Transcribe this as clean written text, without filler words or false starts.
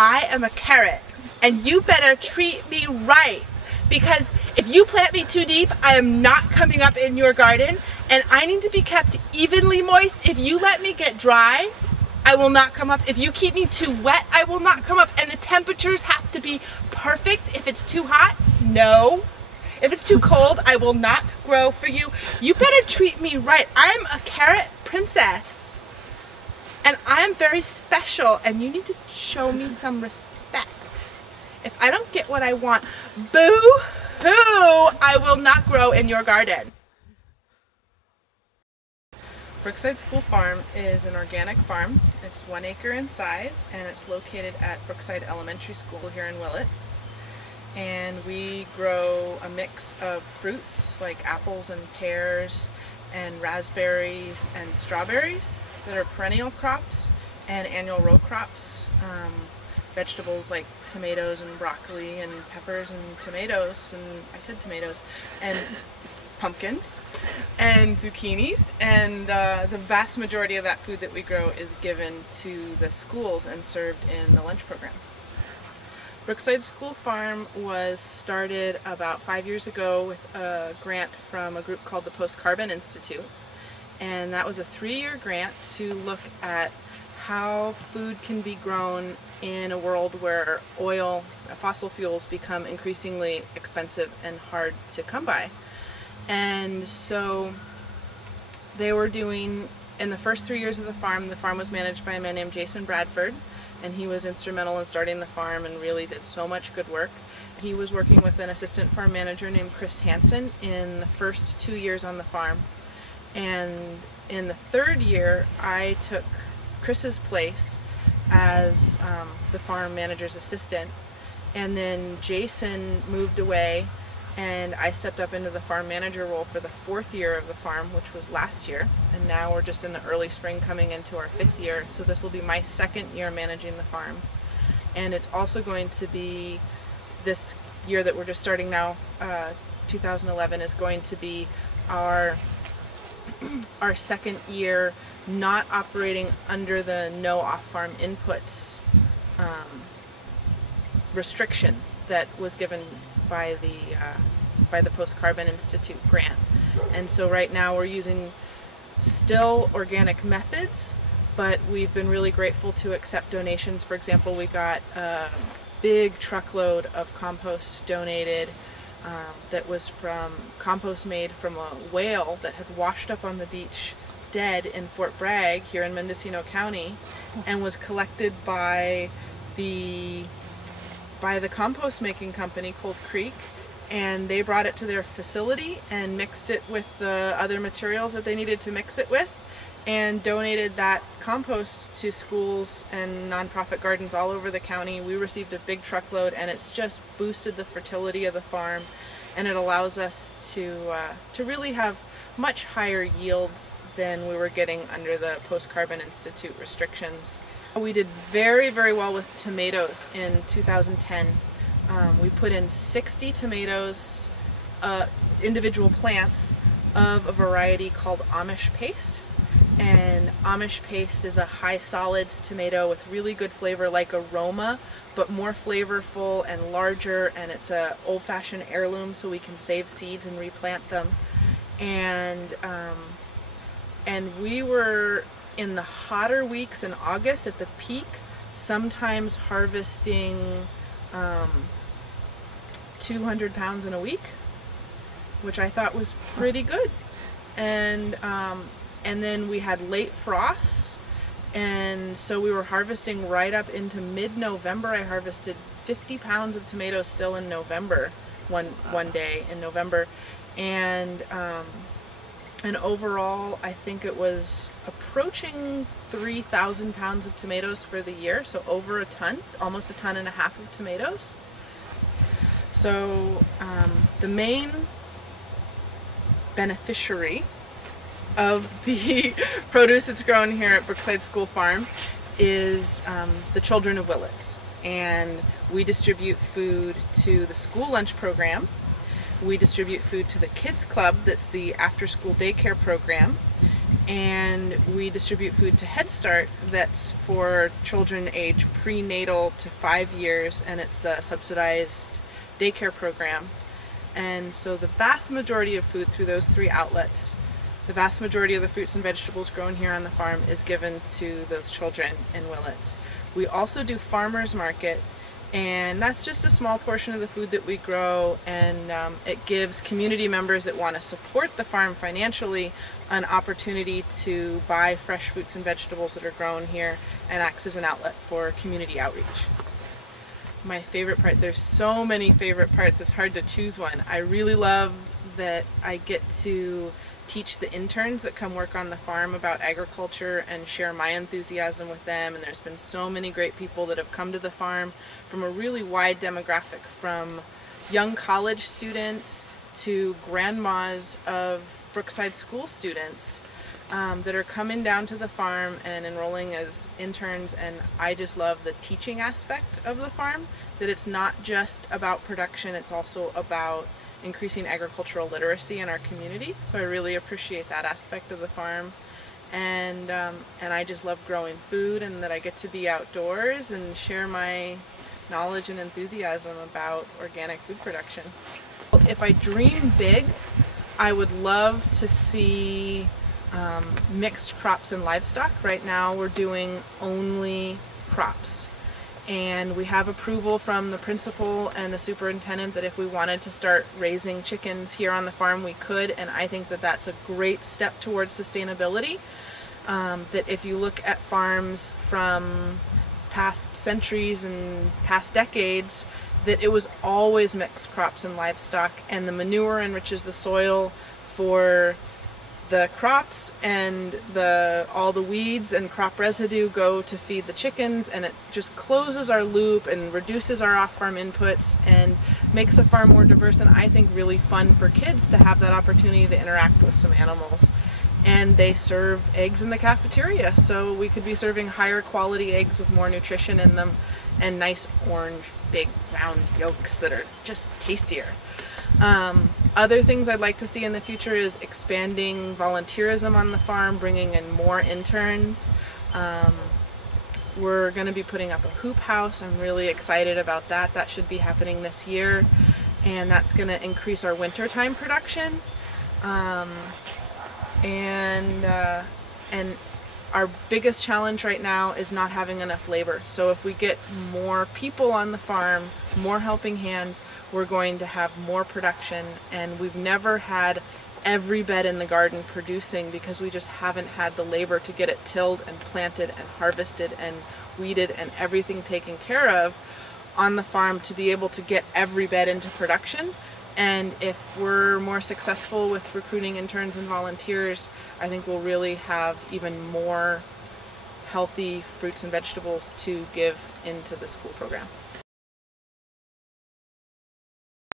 I am a carrot, and you better treat me right, because if you plant me too deep, I am not coming up in your garden, and I need to be kept evenly moist. If you let me get dry, I will not come up. If you keep me too wet, I will not come up, and the temperatures have to be perfect. If it's too hot, no. If it's too cold, I will not grow for you. You better treat me right. I'm a carrot princess, and I'm very special, and you need to show me some respect. If I don't get what I want, boo-hoo, I will not grow in your garden. Brookside School Farm is an organic farm. It's 1 acre in size, and it's located at Brookside Elementary School here in Willits. And we grow a mix of fruits like apples and pears and raspberries and strawberries that are perennial crops, and annual row crops, vegetables like tomatoes and broccoli and peppers and tomatoes, and I said tomatoes, and pumpkins and zucchinis, and the vast majority of that food that we grow is given to the schools and served in the lunch program. Brookside School Farm was started about 5 years ago with a grant from a group called the Post-Carbon Institute, and that was a 3-year grant to look at how food can be grown in a world where fossil fuels become increasingly expensive and hard to come by. And so they were doing, in the first 3 years of the farm was managed by a man named Jason Bradford, and he was instrumental in starting the farm and really did so much good work. He was working with an assistant farm manager named Chris Hansen in the first 2 years on the farm. And in the 3rd year, I took Chris's place as the farm manager's assistant, and then Jason moved away, and I stepped up into the farm manager role for the 4th year of the farm, which was last year, and now we're just in the early spring coming into our 5th year, so this will be my 2nd year managing the farm. And it's also going to be, this year that we're just starting now, 2011, is going to be our 2nd year not operating under the no off-farm inputs restriction that was given by the Post-Carbon Institute grant. And so right now we're using still organic methods, but we've been really grateful to accept donations. For example, we got a big truckload of compost donated that was from compost made from a whale that had washed up on the beach dead in Fort Bragg here in Mendocino County, and was collected by the compost making company Cold Creek, and they brought it to their facility and mixed it with the other materials that they needed to mix it with, and donated that compost to schools and nonprofit gardens all over the county. We received a big truckload, and it's just boosted the fertility of the farm, and it allows us to really have much higher yields than we were getting under the Post-Carbon Institute restrictions. We did very, very well with tomatoes in 2010. We put in 60 tomatoes, individual plants of a variety called Amish paste. And Amish paste is a high solids tomato with really good flavor, like aroma, but more flavorful and larger, and it's a old-fashioned heirloom, so we can save seeds and replant them. And we were in the hotter weeks in August at the peak, sometimes harvesting 200 pounds in a week, which I thought was pretty good. And then we had late frosts, and so we were harvesting right up into mid-November. I harvested 50 pounds of tomatoes still in November, one day in November, and overall I think it was approaching 3,000 pounds of tomatoes for the year, so over a ton, almost a ton and a half of tomatoes. So the main beneficiary of the produce that's grown here at Brookside School Farm is the children of Willits, and we distribute food to the school lunch program. We distribute food to the kids club, that's the after-school daycare program, and we distribute food to Head Start that's for children age prenatal to 5 years, and it's a subsidized daycare program. And so the vast majority of food through those 3 outlets, the vast majority of the fruits and vegetables grown here on the farm is given to those children in Willits. We also do farmers market, and that's just a small portion of the food that we grow, and it gives community members that want to support the farm financially an opportunity to buy fresh fruits and vegetables that are grown here, and acts as an outlet for community outreach. My favorite part, there's so many favorite parts, it's hard to choose one. I really love that I get to teach the interns that come work on the farm about agriculture and share my enthusiasm with them, and there's been so many great people that have come to the farm from a really wide demographic, from young college students to grandmas of Brookside school students that are coming down to the farm and enrolling as interns. And I just love the teaching aspect of the farm, that it's not just about production, it's also about increasing agricultural literacy in our community. So I really appreciate that aspect of the farm, and I just love growing food, and that I get to be outdoors and share my knowledge and enthusiasm about organic food production. If I dream big, I would love to see mixed crops and livestock. Right now we're doing only crops, and we have approval from the principal and the superintendent that if we wanted to start raising chickens here on the farm, we could, and I think that that's a great step towards sustainability. That if you look at farms from past centuries and past decades, that it was always mixed crops and livestock, and the manure enriches the soil for the crops, and all the weeds and crop residue go to feed the chickens, and it just closes our loop and reduces our off-farm inputs and makes a farm more diverse, and I think really fun for kids to have that opportunity to interact with some animals. And they serve eggs in the cafeteria, so we could be serving higher quality eggs with more nutrition in them, and nice orange big round yolks that are just tastier. Other things I'd like to see in the future is expanding volunteerism on the farm, bringing in more interns. We're going to be putting up a hoop house. I'm really excited about that. That should be happening this year, and that's going to increase our wintertime production. And our biggest challenge right now is not having enough labor. So if we get more people on the farm, more helping hands, we're going to have more production. And we've never had every bed in the garden producing because we just haven't had the labor to get it tilled and planted and harvested and weeded and everything taken care of on the farm to be able to get every bed into production. And if we're more successful with recruiting interns and volunteers, I think we'll really have even more healthy fruits and vegetables to give into the school program.